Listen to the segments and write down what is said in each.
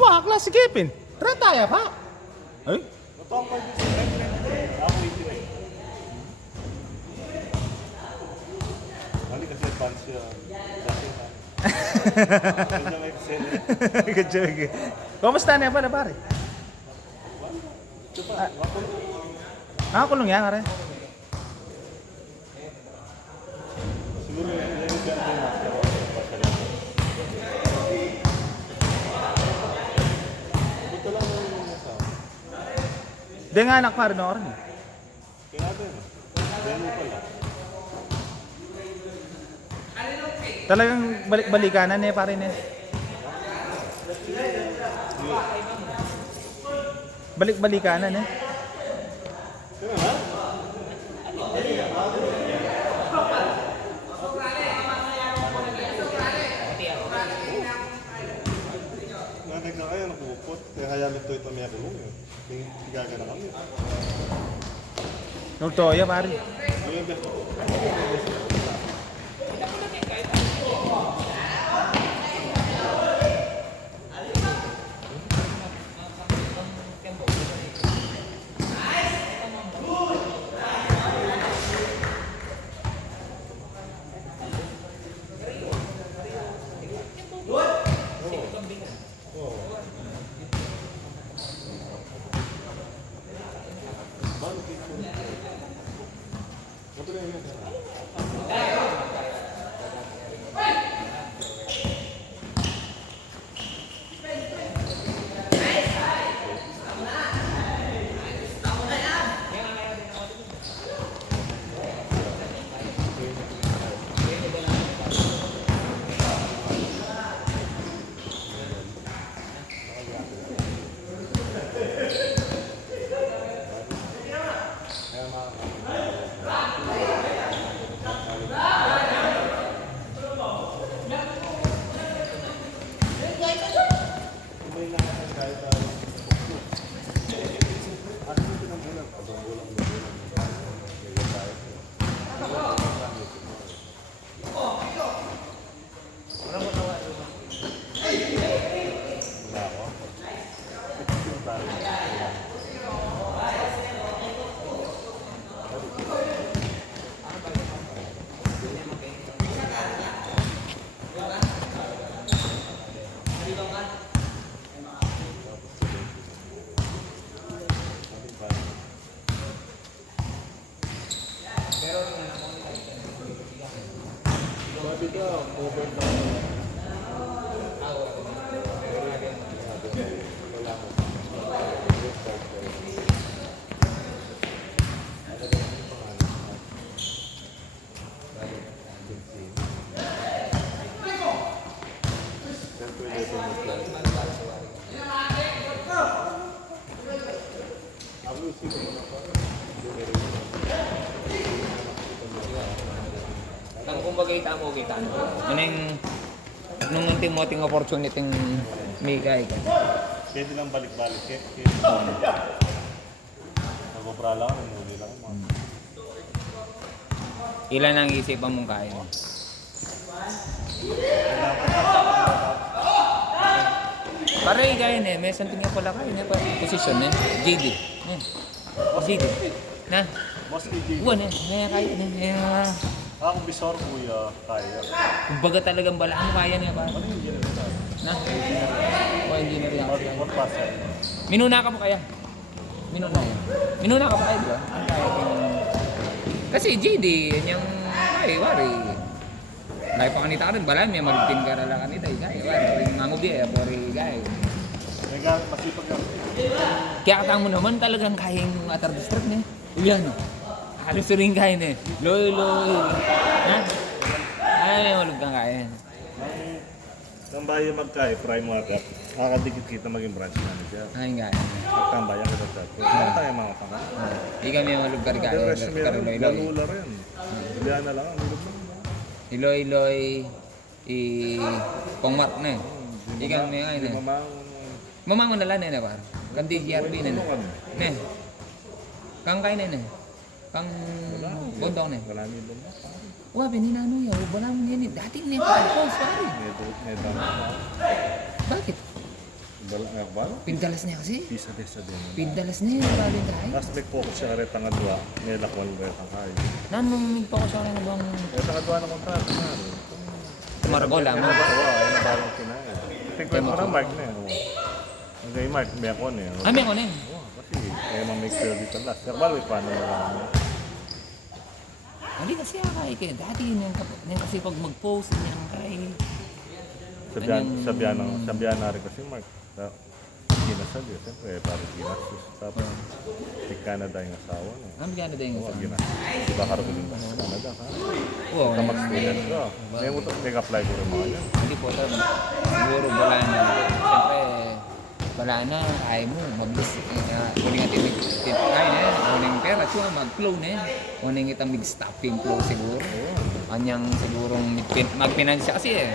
Wah, klase Kevin. Trataya pa. Ay? Matapang din sa ako itinay. Mali kasi advance siya. Medyo may excel. Good job. Kumusta na pala pare? Ito pa, wako. Nakakulong yan, kare. Siguro yung ganda yung master. Ito lang yung nasa. Hindi nga anak pare no rin. Kaya natin. Demo pala. Talagang balik-balikanan eh pare ne. Balik-balikanan eh. Kaya nga? Nanig na kayo, nakupot. Kaya hayalot to ito may kulong yun. Tigaga na kami. Nagtoya pare. Yung best. Kang kumbaga itamo kita. Anong nung unting-moting opportunity ng Migay ka. Pwede lang balik-balik. Nagobra lang, nanguli lang. Ilan ang isipan mong kaya mo? Pareho kaya na may something nga pala kaya na pa position na JD. JD. Na. Boss EJ. Buwan eh, kaya na. Ako bisor kuya, kaya. Kumbaga talagang bala mo kaya na pa. Ano yung ginagawa? Na. O hindi na rin ako. What pass yan? Minuna ka mo kaya? Minuna. Minuna ka pa kaya, di ba? Ang kaya kung... Kasi JD, yung ay, wari. Lahat pa kanita ka rin, bala may magtin ka rala kanita. Gaya, wari. Ring mangubi eh, pori gaya. May masipag yan. Kaya katang mo naman talagang kayang atar district niya. Yan. Halos rin kaya niya. Loy. Ha? Ay, malug kang kaya. Nang bayan magkaya, prime water. Nakakadikit kita maging branch manager. Ay, kaya. Pagtambayan kita sa ito. Ano tayo mga tanga? Di kami malug ka rin kaya. Yung resume Loy. rin, galula rin. Diyan na lang, ang ulog lang. Iloy, pangmark na eh. Di kami nga Hindi yun eh. mamang... Mamangon na lang na par. Kan DGRB na na. Ne. Kang kain na na. Kang bondong na. Wala niyo doon. Wah, beninano ya. Wala mo yan. Dati niya pa post pare. May dami. Bakit? Balo? Pindalas niya kasi. Isa din. Pindalas niya yung baling tayo. Mas may focus siya rin nga dua. May lakwal ba yung kayo. Nanong pa ko sa akin na bang Ito nga dua ng kontrata na. Margol lang. Ayun na bagong kinain. Tingnan mo na Mark na yun. Hanggang yung Mark, may ako na yun. Ah, may ko na yun. Kasi kaya mag-make sure dito last. Kaya balo, paano na lang. Hindi kasi akay kayo. Dati yun yung kasi pag mag-post niya kay. Sabihan na rin kasi Mark. Ginasal yun. Siyempre, parang ginasal. Tapos, si Canada yung asawa. No? Ang gana din yung Oo, sa ginasal. Diba karoon sa Canada, ha? Oo. Kapag student ko. May apply ko rin mga yan. Hindi po ito. Siguro wala na. Siyempre, wala na. Kaya mo. Mabilis. Kuning at kaya na yan. Kuning pera. Tsua mag-flow na yan. Kuning itang mag-stopping flow siguro. Kanyang sigurong magpinansya kasi eh.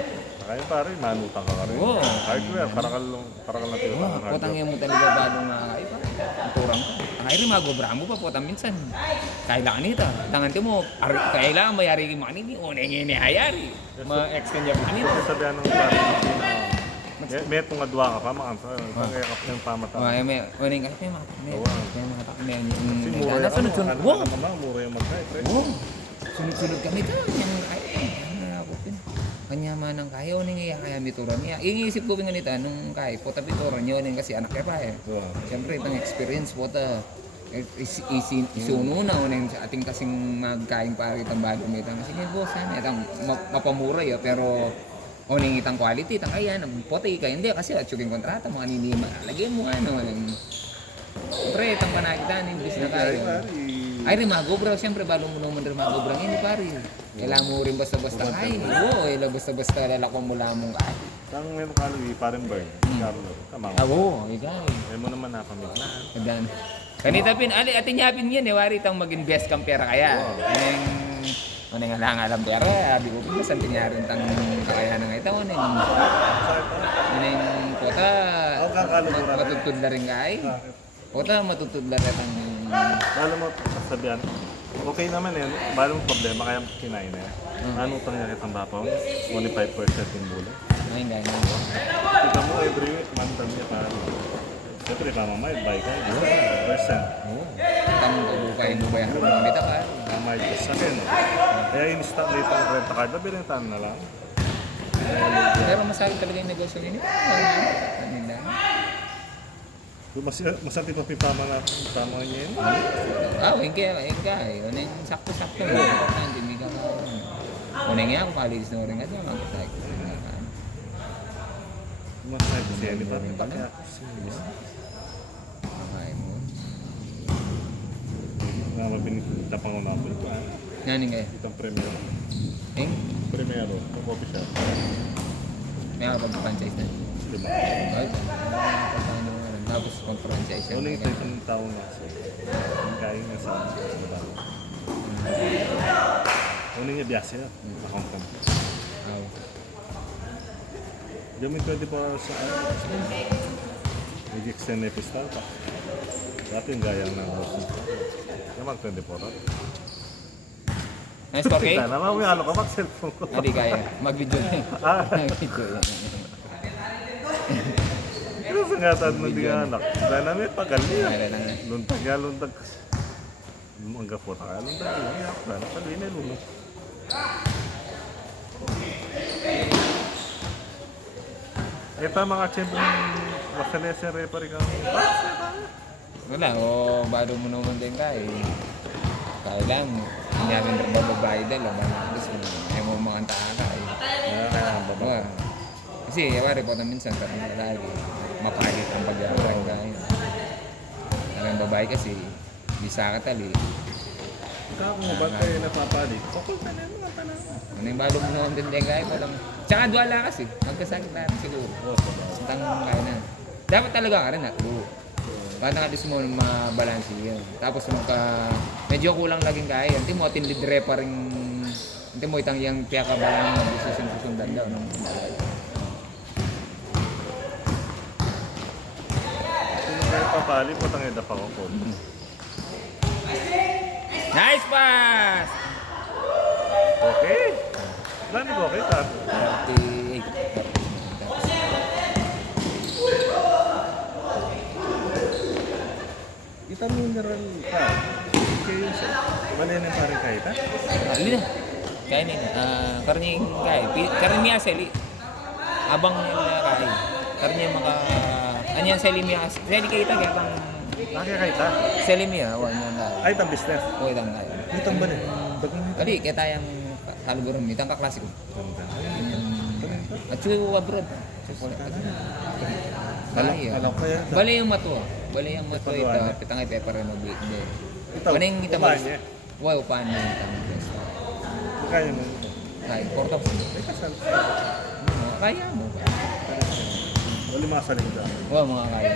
Kaya pare, manutang ka rin. Oo. Hardware, para ka lang tinutang ang hardware. Putang yung mo talaga bagong ay pa. Ang turang ka. Ang ayri magobra mo pa putang minsan. Kailangan nito. Tangan ti mo, kailangan mayari ki manini o nengi ni hayari. Ma-extend yung manini. Kasi sabihan ng pare, may itong adwa ka pa, makanta. Kaya ka yung pamatang. Oh, may uning ka may mga Kasi mura may yung sunod-sunod. Wow. mura yung magkait. Wow. Sunod-sunod kami ta. Yang ay kanya man ang kaya uning iya kaya mituran niya. Iisip ko nga nita nung kay po tapi turan niyo ning kasi anak kaya pa eh. Siyempre itong experience po ta isuno na uning sa ating kasing magkain para itang bago mo itang sige boss ha itang mapamura yo pero uning itang quality itang kaya na puti ka hindi kasi at yung kontrata mo kanini malagyan mo ano siyempre itang panakita ning business na tayo. Ay rin magobra, siyempre balo mo naman rin magobra ngayon pare. Kailangan mo rin basta-basta kain. Oo, basta-basta lalakong mula mong kain. Ang meron ka parang burn. Carlo, tama ko. Oo, ikaw. Ay mo naman napamiglaan. Kadan. Kanita pin, atin yapin yan, wari itang mag-invest kang pera kaya. Ano nga lang alam pera, sabi ko, saan tinyarin tang kakayahan ng ito, ano yung kota, matutod na rin kay. Kota, matutod na rin ang Alam mo, sabihan, okay naman yan. Balo mo problema, kaya kinain na yan. Ano utang niya kitang bapaw? 25% yung bulan. ayun gaya na. Kita mo, every week, mantan niya pa. Siyempre, kamamayad, buy ka. 0%. Oo. Tamang kabukay mo ba yan? Mamita ka. Kamayad ka sa akin. Kaya in-start na itong renta card, nabinentan na lang. Pero masakit talaga yung negosyo nila. Kanila. Mas anti pa pipama na tama niya yun. Ingkay. Ano yung sakto-sakto mo. Hindi ka ka. Ano nga ako, kaligis na rin ito. Ang sakit. Mas sakit siya, di ba? Kaya, Kakain mo. nga mabinita pang umabot ko. Naning kayo? Itong primero. Primero, yung coffee shop. May kapag-franchise na. Diba? Ay, tapos pag-franchise siya. Uling ito yung tao na sa kain nga sa trabaho. Uling niya biyasa yan, sa Hong Kong. Diyan may 24 hours sa ano. Nag-extend na epistal pa. Dati yung gayang ng house. Yung mag 24 hours. Nice, okay? Kita naman, may ano ka mag-cellphone ko. Hindi kaya. Mag-video na yun. Mag-video yan. Pero sa ngatan mo di nga anak. Dahil namin pagali yan. Kaya lang na. Luntag ya, luntag. Ang gapot ka, luntag yan. Dahil pag yun ay lulong. Ito mga tsempong makalesa repari kang Wala, o bado mo naman din kaya. Kaya lang, hindi namin bababae dala. Gusto mo, ayaw mo makanta ka eh. kaya ang baba. Kasi, wari po na minsan, parang lagi, mapalit ang pag-aaral kaya. Ang babae kasi, bisa ka tali. Ikaw kung ba't kayo napapalit? Pakul ka na mga tanang. Ano yung balo mo naman din kaya pa lang. Tsaka duwala kasi, magkasakit na rin siguro. Santang kaya na. Dapat talaga ka rin na, para at least mo mabalansi yun. Tapos medyo kulang laging kaya. Hindi mo tinlidre pa rin. Hindi mo itang yung piyaka ba lang susundan daw. No? Kung kayo papali, putang edap ako po. Nice pass! Okay. Lani ko, okay ta. 38. mineral pa. Kayo siya. Bali na parang kahit ha? Ali na. Kaya nila. Karning kaya. Karniya seli. Abang nila kaya. Karniya maka... Anyan seli miya. Seli kita kaya kang... Nakaya kahit ha? Seli miya. Wala nyo na. Ay, itang business. O itang kaya. Itang ba Kali, kaya tayong kaluguran. Itang kaklasiko. At yung abroad. Alam ko yan. Bali yung mato. Bali yung mato ito. Pitang ay pepper renovate. Ito, Kaning kita upahan niya. Wow, paano yung itang pwesto? Kaya mo. Kaya, 4,000. Ay, kasal. Kaya mo. Wali masaling dyan. Wow, mga kaya.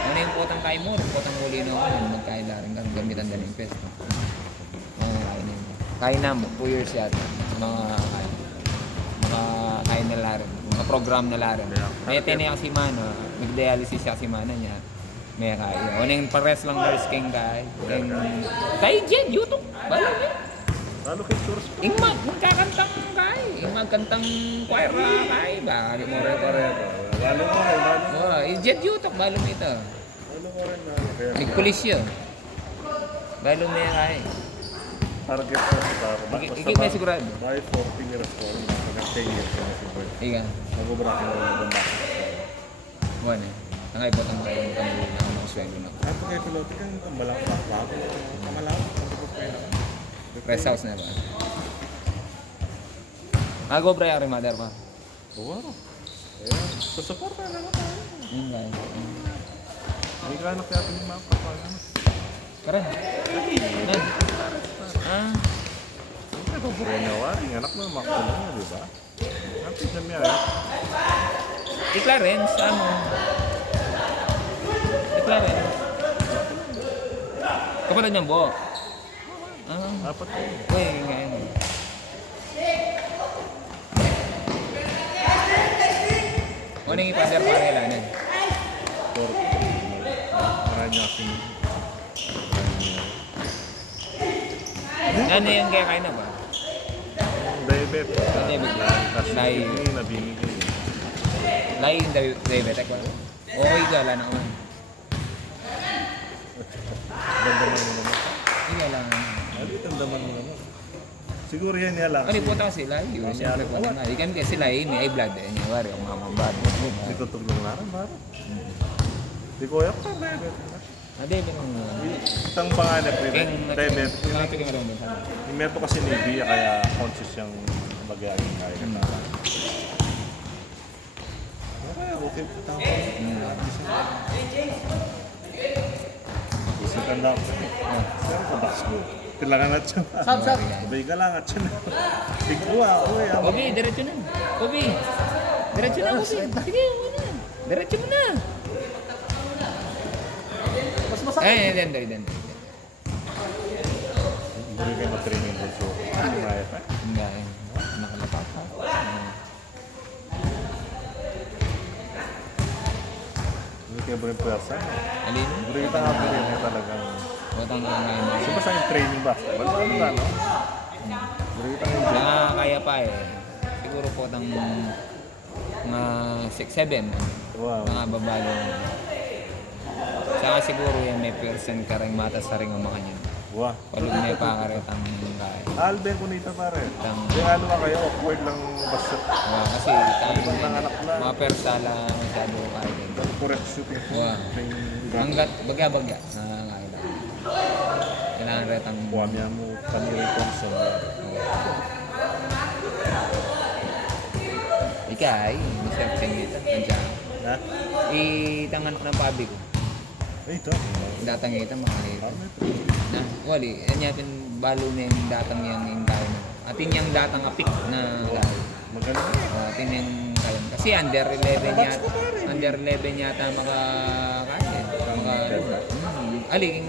Ano yung potang kaya mo? Yung potang huli na ako. Magkaila rin ka. Gamitan din yung pwesto. Kaya na mo. 2 years yata. Mga kaya na larin. Mga program na larin. May tinaya si Mana. Nag-dialysis siya si Mana niya. May kaya. Ano yung pares lang nurse king kaya. Kaya dyan, YouTube. Balang yan. Lalo kay Tours. Magkakantang kaya. Magkantang choir na kaya. Bakit mo rin Lalo mo rin, lalo. Jet YouTube. Balong ito. Lalo mo rin, lalo. Kaya, Nagpulis yun. Balong na yan kaya. target ko sa Ikit na sigurado. By 40 years ko, hanggang 10 years ko na siguro. Ikan. Mag-ubrakin ko na ganda. Buwan eh. Tangay po tangay yung kamuli na mga sweldo na. Ato kay pilote kang tambalang bago. Kamalang, tapos kayo na. Press house na ba? Ako bro yung mother pa. Oo. Ayan, susuporta na naman tayo. Yun guys. Hindi ka anak natin yung mga kapalan. Karan. Nan. Siyempre, paburo niya waring. Anak mo, makulong niya, di ba? Natin siya niya. Clarence, ano? Clarence. Kapatid niyang buo. Dapat ko. Uy, ngayon. Ano yung ipander para kailangan? Maranya kasi. Ano yung kaya kaya na ba? Diabetes. Diabetes. Kasi Lai. hindi nabinigay. Lai yung diabetic ba? Okay ka, wala na ako. Dandaman mo naman. Hindi lang. Ano yung dandaman mo naman? Siguro yan niya lang. Ano po ito kasi Lai? Yun, siyempre po na. Ikan kasi Lai, may eye blood. Yan yung wari, ang mamambad. Dito tuglong na rin, baro. Di ko ayak pa, diabetes. Diabetic ang... Isang panganap rin, diabetes. Mga pikin mo naman sana. Yung meto kasi ni Bia, kaya conscious siyang magyaging kaya na. Okay, okay po tayo. Isang tanda ko. Pero ko basko. Kailangan na siya. Sab. Abay ka lang at siya na. Tigwa, uy. Kobe, diretso na. Kobe. Diretso na, Kobe. Sige, muna. Diretso mo na. Mas masakit. Then. Hindi kayo matraining ko. So, ano kaya pa? Hindi. Nakalapat ha. Hindi kayo bring pwersa. Alin? Bring kita nga bring niya talagang. Butang ka ngayon. So, basta yung training ba? Wala na, no? Bring kita nga bring. Kaya pa eh. Siguro po tang mga 6-7. Wow. Mga babalo. Saka siguro yan may percent ka rin mata sa ring mga niya. Wow. Palug na ipakaretang kaya. Alben ko nito pare. Di ano ka kayo, awkward lang basta. Kasi tayo Ibang nanganak lang. mga persala masyado kaya din. Correct shooting. Wow. Hanggat bagya-bagya. Nakakailan. Kailangan retang Buwan niya mo, kaniri Thompson. ikay. Mr. Singita. Nandiyan. Ha? Itangan ng pabi ko. Ay, ito. Datang kita makalit. Na, wali. Yan yatin balo na yung datang yung kaya na. Atin yung datang apik na dahil. Maganda. Atin yung kaya. Kasi under 11 yata. Under 11 yata makakaya. Aling,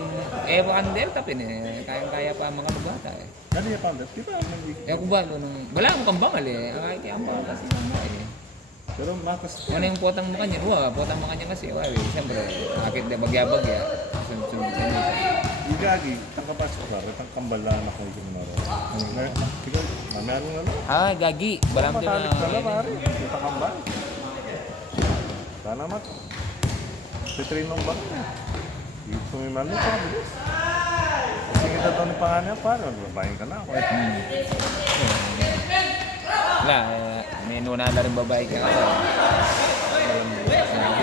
under tapin eh. Kaya pa mga lubata eh. Ano yung pounder? Di ba? Eh kung balo nung... Wala akong kambangal eh. Akay kaya ang baka kasi sama eh. Pero makas. Ano yung potang mo kanya? Potang mo kanya kasi. Siyempre, akit na bagya-bagya. Sunod-sunod ka niya. Igagi, tangkapas ko pare, tangkambalaan ako yung naro. Tignan, mamaya nung ano? Gagi. Balam din Matalik ka na pare, tangkambal. Sana mat. Titrain ng baka niya. Yung sumiman mo, pabilis. Kasi kita daw ng pangalan niya, parang babaeng ka na ako. Wala, may nuna na rin babae ka. Sabi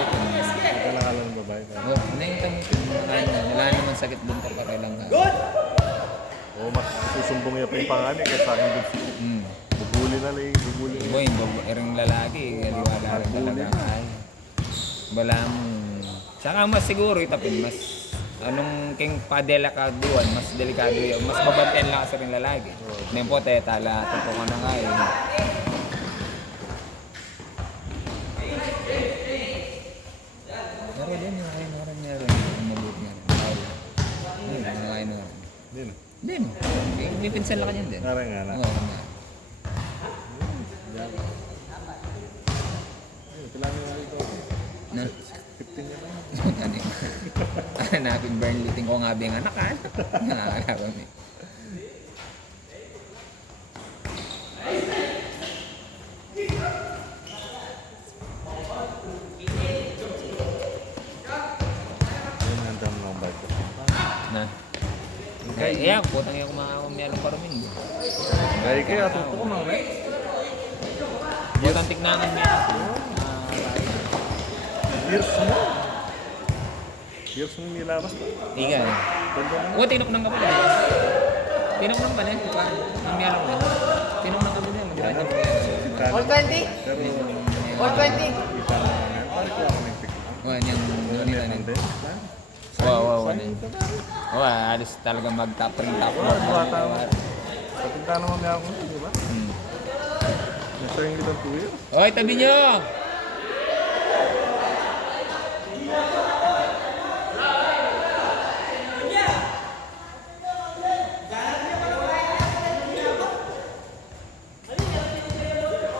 ko, Hindi ka nakala ng babae ka. oh, naiintang mo. Wala naman sakit doon ka para lang. Oo, mas susumbong niya pa yung pangalan niya kaysa akin doon. Bubuli na lang, bubuli na. Boy, erang lalaki, wala rin talaga kaya. Wala mo. Saka mas siguro itapin, mas anong king padela ka duwan, mas delikado yun. Mas babantayan lang sa rin lalaki. Ngayon po, tala, totoo ka na kaya. Pero din, yung kain na rin niya rin. Ang mabuti niya rin. Yung kain na rin. Hindi na. Hindi mo. May pinsan lang ka niyan din. Nga rin nga na. Oo, nga. Kailangan nga ito. Na? 15 niya lang. Ano? Hanapin Burnley. Tingko nga ba yung anak ka? Nakakala ko. Yung handa mo ng bike ko. Na? Kaya, putang yung kumakamiyalo pa rin. Kaya kaya, totoo na rin. Putang tignanan niya. Years mo. Years mo nilabas pa. Iga. O, tinok ng kapal. Tinok ng pala. Kamiyalo mo. Tinok ng kapal. All 20? Pero, All 20? kita na nga. Parang ko ako nagpik. Wan, yung nila na. Hindi. Oo, Oo, alis talaga mag-top ring top. Sa pinta naman may ako, di ba? Nasa yung litang 2 years. Oy, tabi nyo!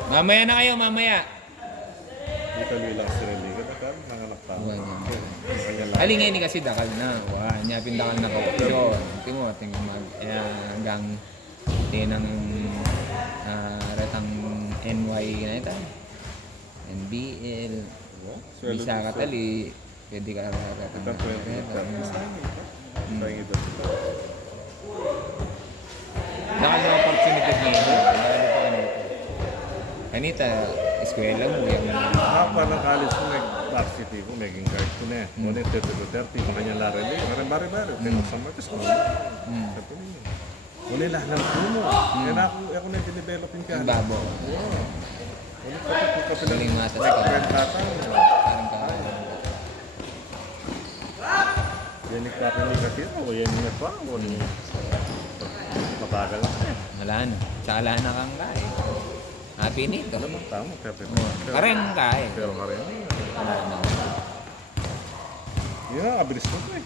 Mamaya na kayo, mamaya. Dito lang si Religa. Dakal, nanganak tao. Kanya lang. Ali ngayon kasi dakal na. Wah, niya pindakal na kapasyon. Tingmo mag hanggang tinang retang NY na ito. NBL. Bisa ka tali. Pwede ka retang. Ito 20. Sayang ito. Dakal na opportunity niyo. Kanita, eskwela mo yung Parang college ko, varsity ko, maging guard ko na eh. Muna yung 30-30, makanya larili. Marang bari-bari. Tinuksan mo, tapos ko. Sa piling. Muna yung lahat ng puno. Kaya na ako na yung dinevelop yung kaya. babo. Muna ko kapilang. Galing matas ka. Nagkatang. Parang ka. Yan yung kapilang katira. O yan yung nagpa. O yung matagal na. Wala na. Tsaka wala na kang kaya. Happy nito. Alam mo, tama. Kareng kaya. Pero karen. Wala na. Yun nga, abilis ko ito eh.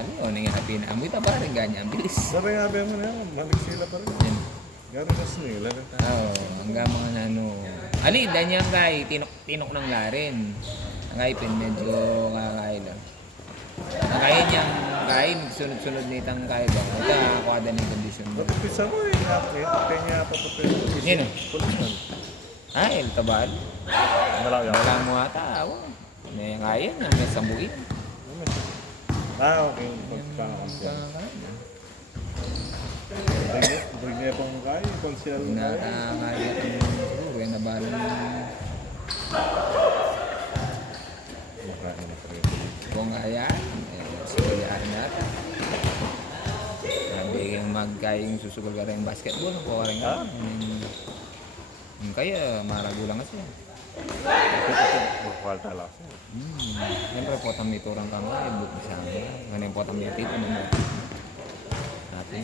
Ano yun, yung happy na. Amoy pa rin ganyan. Ang bilis. Sabi nga ba mo na yan, malik sila pa rin. Yan. Gano'n na nila rin tayo. Oo, hanggang mga ano. Ali, danyang kay, tinok ng larin. Ang kaipin, medyo kakaila. Ang kaya niyang kain, sunod-sunod nitang kaya ba? Ito, kuwada na yung kondisyon mo. Ba't pisa mo eh, kanya pa pa pero. Sino? Pulisan. Ah, El Tabal. Malaga. Wala mo ata, awa. May kaya na, may sambuin. Okay. Pagkakakampiyan. Bring niya pang kaya, pang siya lang kaya. Nakakaya siguro, eh, nabalan mo. Makain na pa rin. Kung kaya, siguriyaan natin. Sabi yung magkayang susugal ka rin basketball, kung rin ka. Kaya, maragulang kasi. Falta lang siya. Siyempre, potang may turang kang kaya, but isa nga. Ano yung potang may atito, ano mo? Natin.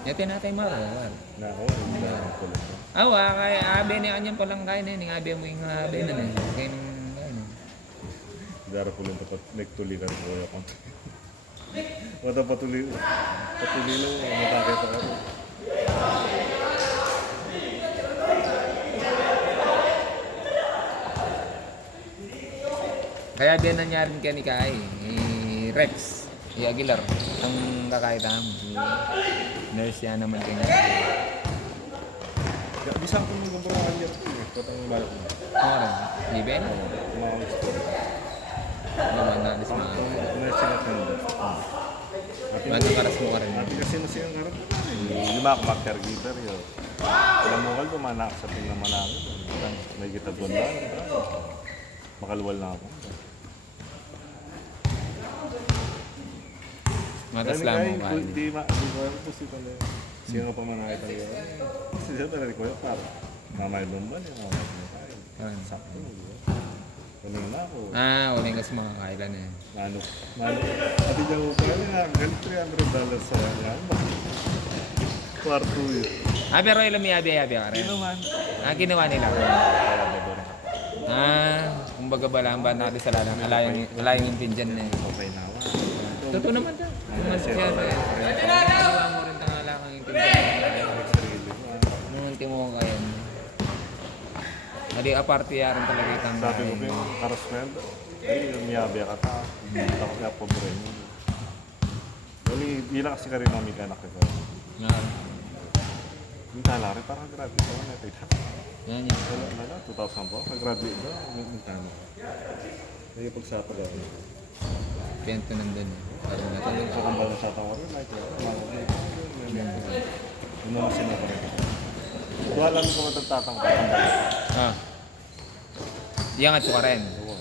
Yatin natin marawal. Nako, hindi na ako kulit. Awa, kaya abe ni kanyang palang kain na yun. Abe mo yung abe na na. Kaya nung kain. Dara po lang dapat nagtulikan ko ako. Wala patuloy. Patuloy lang, matakita ako. Kaya din nangyari kay ni Kai, ni Rex, ni Aguilar, ang kakaitan mo. Si nurse yan naman kaya. Bisa ko nung gumbawa kanya ito eh. Patang balak mo. Ano rin? Liben? Tumawag sa story. Naman na, di mga. Ano yung sinatanda? Bagong karas mo ka rin. Ati kasi na siyang karap. Lima ako mag-caregiver yun. Alam mo ka, lumanak sa pinamanamin. May kita doon ba? Makaluwal na ako. Matas lang mo ba? Hindi ko alam kung sino na yun. Sino pa man nakita ko. Kasi siya talaga ko yun. Para mamay lumban yun. Mamay lumban. Sakto. Kunin na ako. Wala yung kasi mga kailan eh. Mano. Pati niya ko pala nga. Galit $300 sa nga. Kwarto yun. Pero ilang may abi-abi ka rin? Sino man? Ginawa nila. Kaya bebo rin. Kumbaga balaan ba natin sa lalang. Alayang yung pinjan na eh. Okay na ako. Totoo naman ta. Naman siya ba eh. Gawa mo rin tangala kang yung pinjan. Nung ultimo ko kayo. Hindi, aparte yaran talaga itang Sabi ko yung harassment. Ay, umiyabi ka ta. Ako kaya pobre mo. Hindi lang kasi ka rin mamig anak ko. Yung tala rin, parang graduate ako na ito. Yan yan. Wala, 2000 po. Nag-graduate ba? Yung tama. Ay, pagsapag ako. Pento nandun eh. Parang Sa natulog. kambal na sa tawar, like, ano na sinabi rin. Kung alam ko matatatang ka, Yang at suka rin. Ano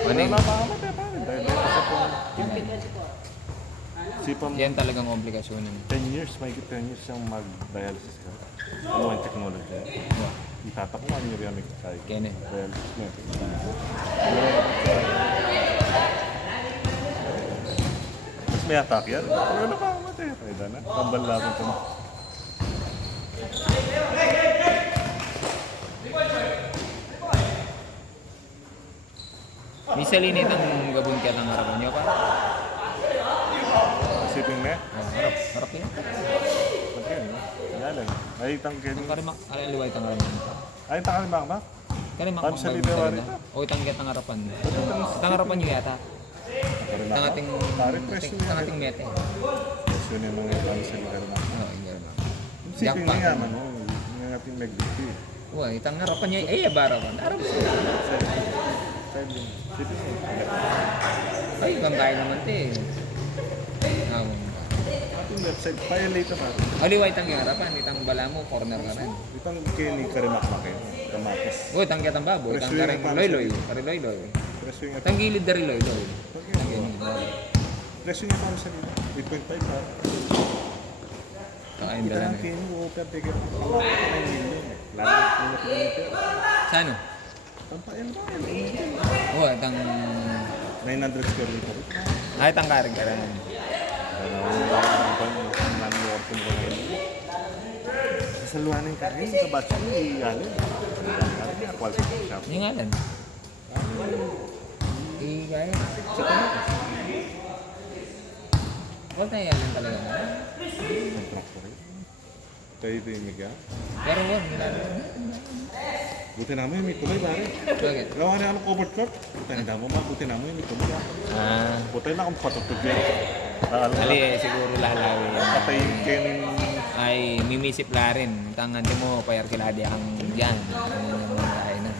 wala yung... na makamatay pa rin. Dahil sa po. Sipam, Yan talagang komplikasyon yun. 10 years, may 10 years siyang mag-dialysis ka. Ano ang technology? Itatak mo ang yung tayo. Kene. Dialysis mo. Mas may attack yan. Pero nakakamatay. Pwede na. Tambal lang ito. May salinit ang gabon kaya ng harapan niyo pa? Siping na. Harap. Harap yun. Pagkain. Yalan. Ay, tangkin. Ang karimak. Alay luway tang harapan. Ay, tangkin ba ba? Karimak. Paano sa libera rito? O itang get ang harapan. Itang harapan niyo yata. Itang ating... Pare, presyo Itang yan. ating mete. Presyo niya mga paano sa libera na. Oo, yun. Siping na yaman mo. Yung ating mag-duty. Uy, itang harapan niya. Ay, barapan. Harap siya. Siping na. Ay, ibang kaya naman te. Ating website, file later pa. Aliway itang harapan. Itang bala mo, corner ka rin. Itang kini karimak-mak yun. Kamatis. Uy, itang get ang babo. Itang kareng loy-loy. Kareng loy-loy. Presyo nga. Itang gilid dari loy-loy. Presyo nga paano sa libera. 8.5 pa. Kakain Kita dala lang na. kini ko per ticket. Kamatis 9 million. Lalo na kilometer. Sa ano? Tampayan ba? Oh, itang... 900 square meter. itang kareng ka rin. Sa luwanin ka rin, sa batch mo, iyanin. Quality shop. Yung ngalan. Kaya. Sa tanong, Huwag na yalan talaga. contractor rin. Tayo ito yung miga. Pero huwag, nilalaro. Buti namin, may tumay ba rin? Bakit? Gawa rin anong covered court. Buti na mo ba? Buti namin, may tumay. Buti na akong patutog yan. Ali eh, siguro lalawi. Patay kin... Ay, mimisip la rin. Tangan mo, payar kiladi ang dyan. Ano yung mga kaya na.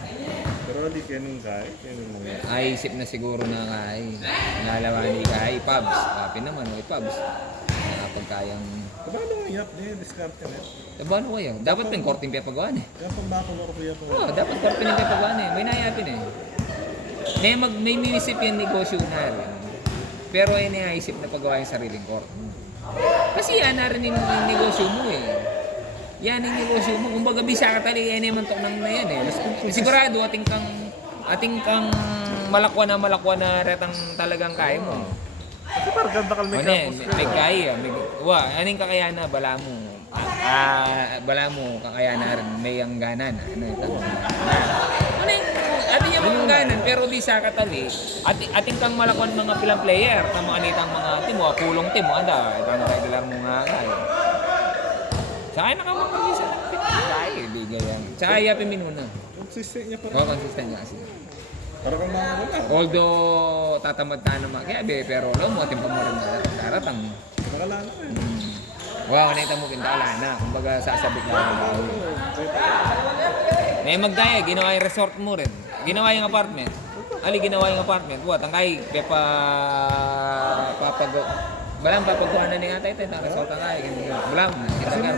Pero hindi kinong kaya, kinong mga... Ay, isip na siguro na kay. Nalawani kay Pubs. Kapi naman, oy Pubs. Nakapagkayang... Paano nga yap niya, discard ka na. Ano kayo? Dapat pang korting pepagawan eh. Kaya pang bako mo ko yap. Oo, dapat korting yung pepagawan eh. May nayapin eh. May minisip yung negosyo na rin. Pero ay naisip na paggawa yung sariling court. Kasi yan na rin yung negosyo mo eh. Yan yung negosyo mo. Kumbaga bisa ka tali, yan naman tok nang na yan eh. Sigurado ating kang malakwa na retang talagang kaya mo. Kasi parang ganda kalmay ka po. May kaya. Anong kakaya na bala mo? Bala mo kakaya na rin. May angganan. Ano ito? Ating yung mga ganan, pero di sa katali. Ating kang malakwan mga pilang player. Kamo anitang mga timo, pulong timo. Ada, itang regular mo nga kaya. Sa akin nakamapag-isa ng pinakaya. Di ganyan. Sa kaya piminuna. Consistent niya pa rin. Consistent nga siya. Parang kang mga wala. Although tatamad ka naman kaya pero alam mo ating pamorin na daratang. Nakalala ko eh. Wow, nakita mo kintala na. Kumbaga sasabik na ang bawi. May magdaya, ginawa yung resort mo rin. Ginawa yung apartment. Ali, ginawa yung apartment. Buat, ang kay, pepa, balang papagawa na ni nga tayo, ang resort ang kay. Balang, kita nga.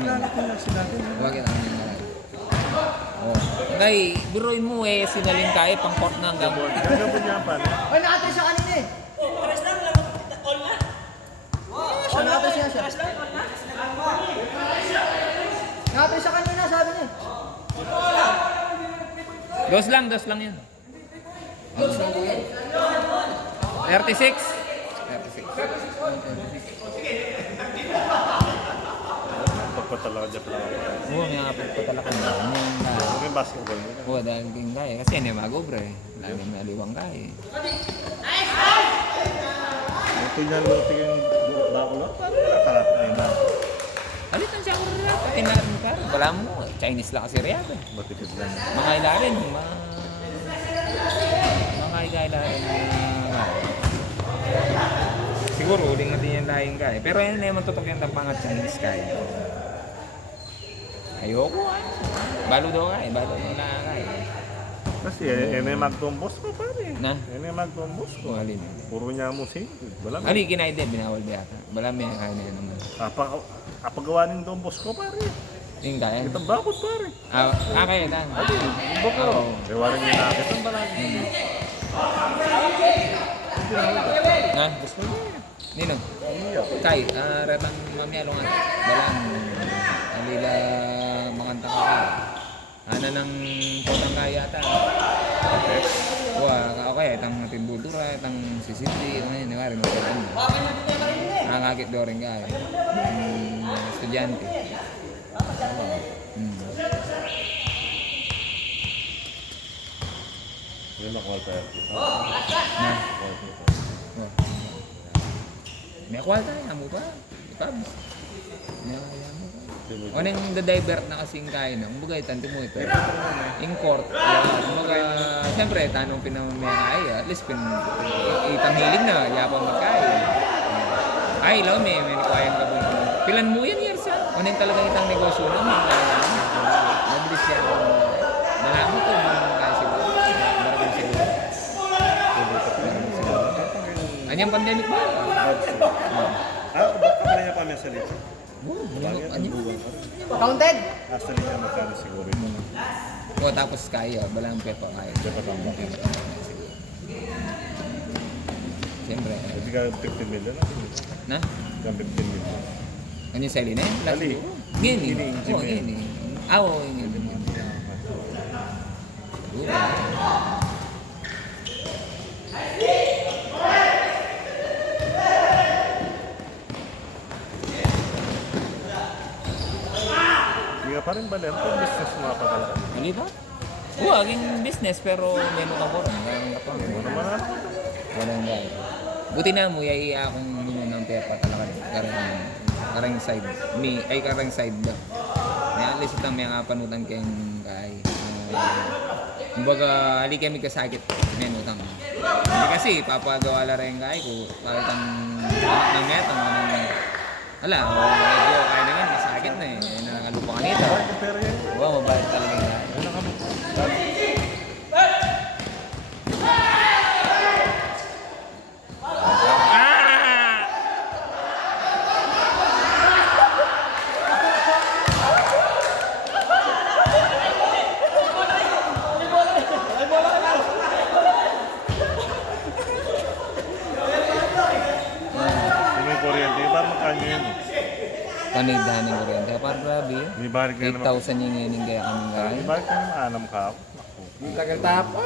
Huwag kita nga. Oh. Ang kay, biruin mo sinalin kaya, pang port na hanggang. Gagawin po niya pa. Ay, nakatay siya kanina eh. Siya nakatay siya siya. Nakatay siya kanina, sabi niya. Dos lang yun. 36. 36. Pagpatala ka dyan pala ako. Oo, may nga pagpatalakan na. Huwag yung basketball mo. Oo, dahil king kaya. Kasi hindi magobra eh. Laging naliwang kaya. Ito niya luti yung bako lang. Parang nakakatayin na. Alitan siya ako rin. Tinarin ka. Wala mo. Chinese lang kasi Riyadh eh. Matipid lang. Mga ilalim. Mga ilalim. Siguro, uling natin yung lahing kaya. Pero yun naman totoo yung tampangat Chinese kaya. Ayoko ah. Balo daw kaya. Balo daw na kaya. Kasi yan yung magtumbos ko pare. Na? Yan yung magtumbos ko. Kung alin. Puro niya mo sing. Wala Ali, kinaid din. Binawal ba yata? Wala may kaya na yun naman. Apagawa ng tumbos ko pare. Yung kaya. Ito bakot pare. Kaya na. Ibo ko. Oo. Rewarin niya natin. Ang balagi. Ha? Gusto niya. Nino? Iya. Kay, retang mamyalong nga. Balang, alila manganta ka ka. Ana ng potang kaya ata. Okay. Okay, itang timbultura, itang sisindi, ano yun, mo sa ano. Nakakakit daw rin kaya. Estudyante. Yun ang kwalta yan. Na? Oh. May kwalta, mo pa. Ipabs. May kaya mo pa. O nang da-divert na kasing kaya na. Kumbaga, tanti mo ito. In court. Kumbaga, siyempre, tanong pinamamaya, at least itang hilig na, yapang magkaya. Ay, law, may kaya ka ba? Pilan mo yan, years ha? O nang talagang itang negosyo na, may kaya na. Mabilis yan. Malamo ko, kaya siguro. Maraming siguro. Anyang pandemic ba? Kapala niya pa may salita. Counted? Hasta niya magkano siguro ito. O tapos kaya, balang pepa kaya. Pepa tamba. Siyempre. Hindi ka 15 million lang. Na? Ka 15 million. Ano yung sali na yun? Sali. Gini. Gini, Oo, Jimmy. gini. Oo, gini. Hindi ka pa rin baler kung business mga pagkala. Hindi ba? Oo, aging business pero meron ka po rin. Ano naman ako? Walang gaya. Buti na mo, yay akong ng pepa talaga. Karang side. Karang side daw. May alis itang may nga panutan kayong kay. Kumbaga, hali kami kasakit. Menutang. Hindi kasi, papagawa la rin kay ko. Kahit ang metang. Wala, medyo kaya na yan. Masakit na eh. Nakalupa kanita. Pero yan. Wow, mabalik talaga yung kaya. Ano ka mo? Yung may kuryente, parang magkano yun eh. Kanigdahan ng kuryente. Parang grabe yun. May balik na naman. 8,000 yung ngayon kaya kaming kaya. May balik na naman, anam ka ako. Tagal tapo.